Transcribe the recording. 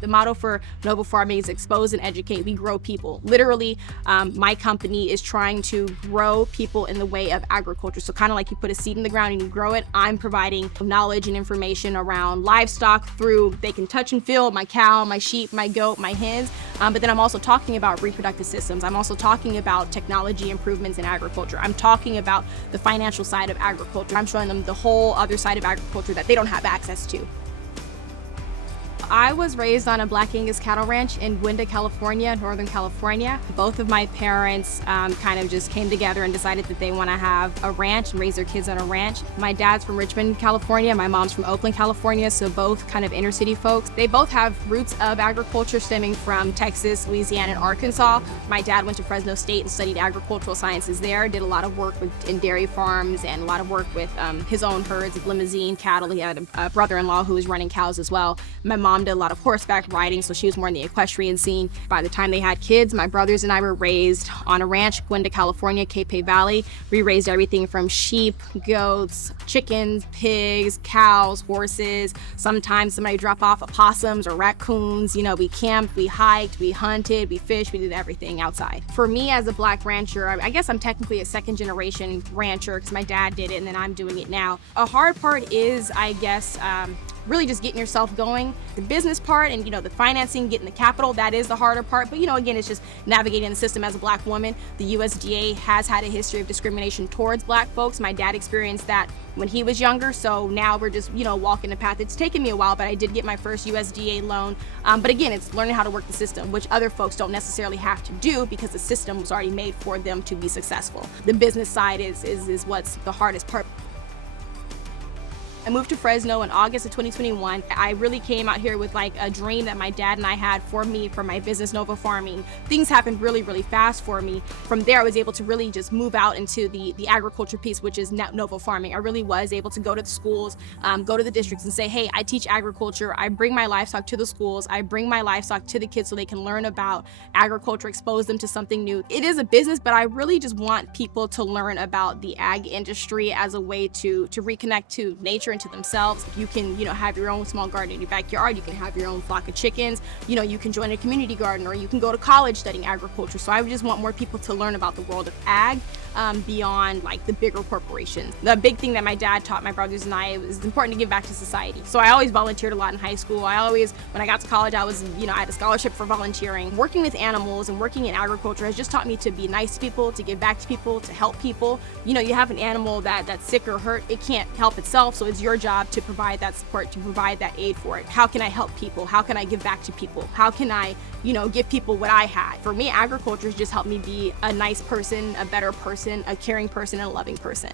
The motto for Novo Farming is expose and educate. We grow people. Literally, my company is trying to grow people in the way of agriculture. So kind of like you put a seed in the ground and you grow it, I'm providing knowledge and information around livestock through, they can touch and feel my cow, my sheep, my goat, my hens. But then I'm also talking about reproductive systems. I'm also talking about technology improvements in agriculture. I'm talking about the financial side of agriculture. I'm showing them the whole other side of agriculture that they don't have access to. I was raised on a Black Angus cattle ranch in Gwenda, California, Northern California. Both of my parents kind of just came together and decided that they want to have a ranch and raise their kids on a ranch. My dad's from Richmond, California. My mom's from Oakland, California, so both kind of inner city folks. They both have roots of agriculture stemming from Texas, Louisiana, and Arkansas. My dad went to Fresno State and studied agricultural sciences there, did a lot of work in dairy farms and a lot of work with his own herds of limousine cattle. He had a brother-in-law who was running cows as well. My mom did a lot of horseback riding, so she was more in the equestrian scene. By the time they had kids, my brothers and I were raised on a ranch, Gwenda, California, Capay Valley. We raised everything from sheep, goats, chickens, pigs, cows, horses. Sometimes somebody dropped off opossums or raccoons. You know, we camped, we hiked, we hunted, we fished, we did everything outside. For me as a Black rancher, I guess I'm technically a second generation rancher because my dad did it and then I'm doing it now. A hard part is, I guess, really just getting yourself going. The business part and, the financing, getting the capital, that is the harder part. But, again, it's just navigating the system as a Black woman. The USDA has had a history of discrimination towards Black folks. My dad experienced that when he was younger. So now we're just, walking the path. It's taken me a while, but I did get my first USDA loan. But again, it's learning how to work the system, which other folks don't necessarily have to do because the system was already made for them to be successful. The business side is what's the hardest part. I moved to Fresno in August of 2021. I really came out here with like a dream that my dad and I had for me, for my business, Novo Farming. Things happened really, really fast for me. From there, I was able to really just move out into the agriculture piece, which is Novo Farming. I really was able to go to the schools, go to the districts and say, hey, I teach agriculture. I bring my livestock to the schools. I bring my livestock to the kids so they can learn about agriculture, expose them to something new. It is a business, but I really just want people to learn about the ag industry as a way to reconnect to nature, to themselves. You can, have your own small garden in your backyard. You can have your own flock of chickens. You can join a community garden or you can go to college studying agriculture. So I would just want more people to learn about the world of ag beyond like the bigger corporations. The big thing that my dad taught my brothers and I is important to give back to society. So I always volunteered a lot in high school. When I got to college, I was, I had a scholarship for volunteering. Working with animals and working in agriculture has just taught me to be nice to people, to give back to people, to help people. You have an animal that's sick or hurt, it can't help itself. So it's your job to provide that support, to provide that aid for it. How can I help people? How can I give back to people? How can I, give people what I had? For me, agriculture has just helped me be a nice person, a better person, a caring person, and a loving person.